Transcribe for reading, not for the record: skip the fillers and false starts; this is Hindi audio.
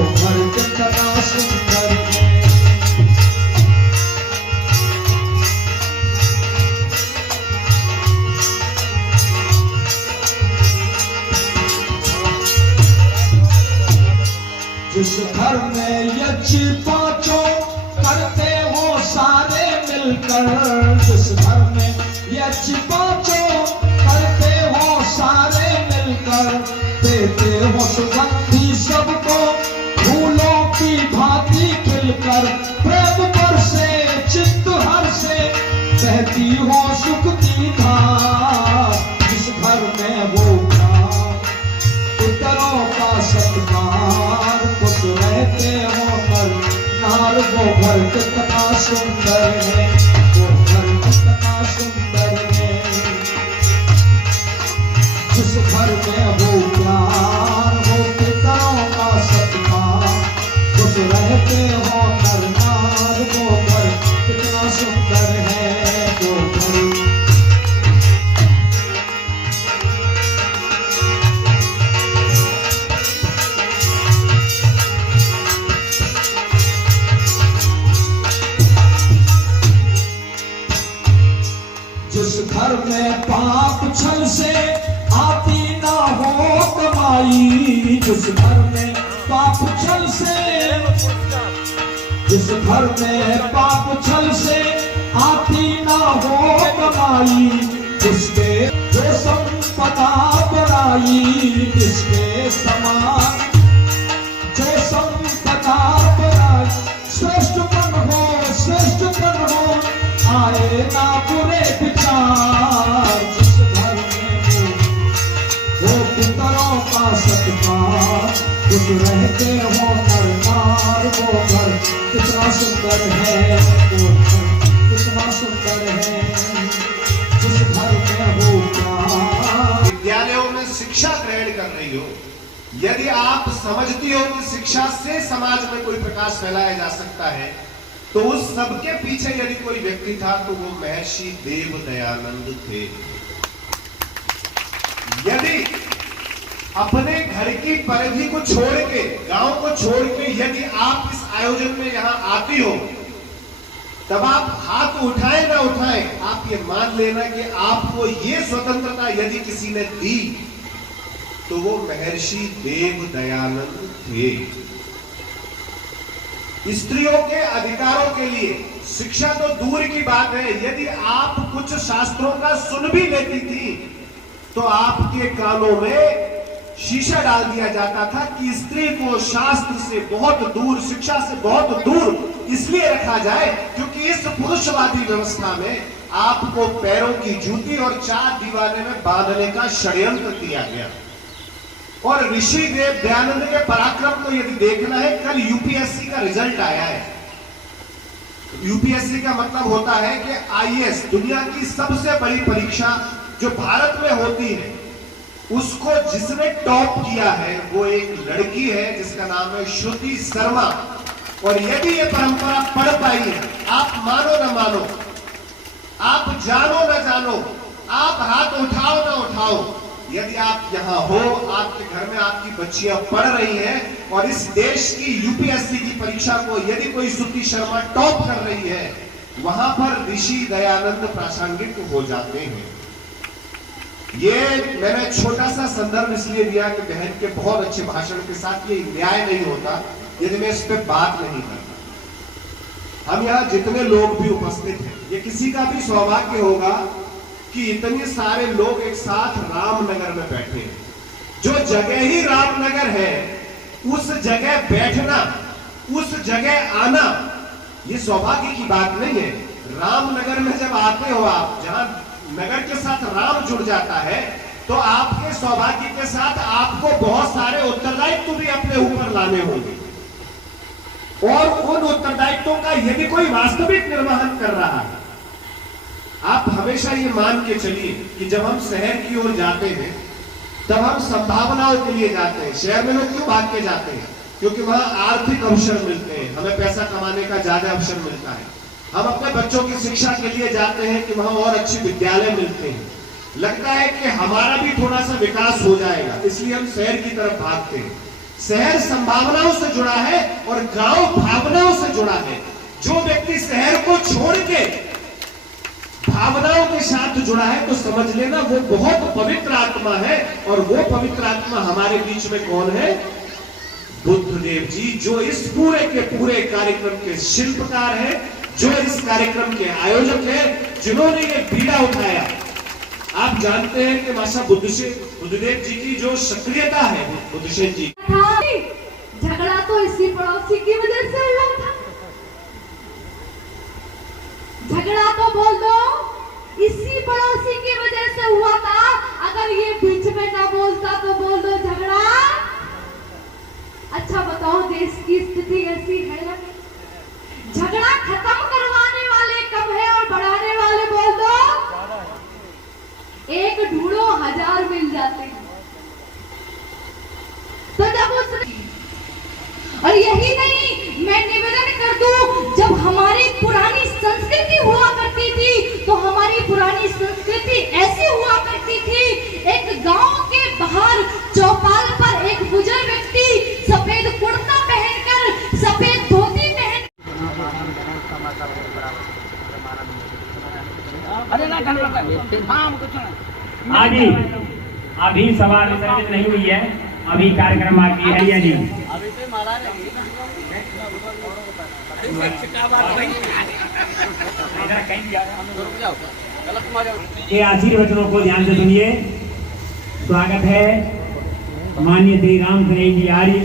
घर कितना सुंदर है। जिस घर में यज्ञ पांचों करते हो सारे मिलकर, जिस घर में यज्ञ पांचों करते हो सारे मिलकर, देते हो सुगंधी सबको फूलों की भांति खिलकर, प्रेम पर से चित्त हर से बहती हो सुख की धार। जिस घर में हो पितरों का सत्कार, खुश रहते हो नर नार, वो घर कितना सुंदर है, वो घर कितना सुंदर है। जिस घर में हो प्यार, हो पितरों का सत्कार, खुश रहते हो नर नार, वो घर कितना सुंदर है, वो घर। जिस घर में पाप छल से आती ना हो कमाई, जिस घर में पाप छल से, जिस घर में पाप छल से आती ना हो कमाई, जिसके जो संपदा बनाई, जिसके समान जो संपदा बनाई, श्रेष्ठ मन हो, श्रेष्ठ मन हो, आए ना बुरे विचार। जिस घर में हो पितरों का सत्कार, खुश रहते हो नर नार, वो घर कितना सुंदर है, वो घर कितना सुंदर है। जिस घर में हो प्यार। विद्यालयों में शिक्षा ग्रहण कर रही हो, यदि आप समझती हो कि शिक्षा से समाज में कोई प्रकाश फैलाया जा सकता है, तो उस सबके पीछे यदि कोई व्यक्ति था तो वो महर्षि देव दयानंद थे। यदि अपने घर की परिधि को छोड़ के, गांव को छोड़ के यदि आप इस आयोजन में यहां आती हो, तब आप हाथ उठाए ना उठाए, आप ये मान लेना कि आपको ये स्वतंत्रता यदि किसी ने दी तो वो महर्षि देव दयानंद थे। स्त्रियों के अधिकारों के लिए शिक्षा तो दूर की बात है, यदि आप कुछ शास्त्रों का सुन भी लेती थी तो आपके कानों में शीशा डाल दिया जाता था कि स्त्री को शास्त्र से बहुत दूर, शिक्षा से बहुत दूर इसलिए रखा जाए क्योंकि इस पुरुषवादी व्यवस्था में आपको पैरों की जूती और चार दीवाने में बांधने का षड्यंत्र किया गया। और ऋषि देव दयानंद के पराक्रम को यदि देखना है, कल यूपीएससी का रिजल्ट आया है। यूपीएससी का मतलब होता है कि आईएएस, दुनिया की सबसे बड़ी परीक्षा जो भारत में होती है, उसको जिसने टॉप किया है वो एक लड़की है जिसका नाम है श्रुति शर्मा। और यदि ये परंपरा पढ़ पाई है, आप मानो ना मानो, आप जानो ना जानो, आप हाथ उठाओ ना उठाओ, यदि आप यहाँ हो, आपके घर में आपकी बच्चियां पढ़ रही हैं और इस देश की यूपीएससी की परीक्षा को यदि कोई श्रुति शर्मा टॉप कर रही है, वहां पर ऋषि दयानंद प्रासंगिक हो जाते हैं। ये मैंने छोटा सा संदर्भ इसलिए दिया कि बहन के बहुत अच्छे भाषण के साथ ये न्याय नहीं होता यदि मैं इस पर बात नहीं करता। हम यहाँ जितने लोग भी उपस्थित हैं, ये किसी का भी सौभाग्य होगा कि इतने सारे लोग एक साथ रामनगर में बैठे हैं। जो जगह ही रामनगर है, उस जगह बैठना, उस जगह आना, ये सौभाग्य की बात नहीं है। रामनगर में जब आते हो आप, जहां नगर के साथ राम जुड़ जाता है, तो आपके सौभाग्य के साथ आपको बहुत सारे उत्तरदायित्व भी अपने ऊपर लाने होंगे। और उन उत्तरदायित्वों का यदि कोई वास्तविक निर्वहन कर रहा है, आप हमेशा ये मान के चलिए कि जब हम शहर की ओर जाते हैं तब हम संभावनाओं के लिए जाते हैं। शहर में लोग क्यों भाग के जाते हैं? क्योंकि वहां आर्थिक अवसर मिलते हैं, हमें पैसा कमाने का ज्यादा अवसर मिलता है। हम अपने बच्चों की शिक्षा के लिए जाते हैं कि वहां और अच्छे विद्यालय मिलते हैं। लगता है कि हमारा भी थोड़ा सा विकास हो जाएगा, इसलिए हम शहर की तरफ भागते हैं। शहर संभावनाओं से जुड़ा है और गांव भावनाओं से जुड़ा है। जो व्यक्ति शहर को छोड़ के भावनाओं के साथ जुड़ा है तो समझ लेना वो बहुत पवित्र आत्मा है। और वो पवित्र आत्मा हमारे बीच में कौन है? बुद्धदेव जी, जो इस पूरे के पूरे कार्यक्रम के शिल्पकार हैं, जो इस कार्यक्रम के आयोजक हैं, जिन्होंने ये बीड़ा उठाया। आप जानते हैं कि मासा बुद्धदेव जी की जो सक्रियता है, बुद्धदेव जी झगड़ा तो इसी पड़ोसी की वजह से हुआ था। झगड़ा तो बोल दो इसी पड़ोसी की वजह से हुआ था। अगर ये बीच में ना बोलता तो बोल दो झगड़ा। अच्छा बताओ, देश की स्थिति ऐसी है ना, झगड़ा खत्म करवाने वाले कम है और बढ़ाने वाले बोल दो एक ढूंढो 1000 मिल जाते हैं। तो जब और यही नहीं, मैं निवेदन कर दूं, जब हमारी पुरानी संस्कृति हुआ करती थी तो हमारी पुरानी संस्कृति ऐसी हुआ करती थी, एक गांव के बाहर चौपाल पर एक बुजुर्ग व्यक्ति सफेद कुर्ता पहनकर सफेद धोती पहन अभी सभा विसर्जित नहीं हुई है, अभी कार्यक्रम बाकी है। या जी ये आशीर्वचनों को ध्यान से सुनिए। स्वागत है माननीय श्री राम सुरेश जी आर्य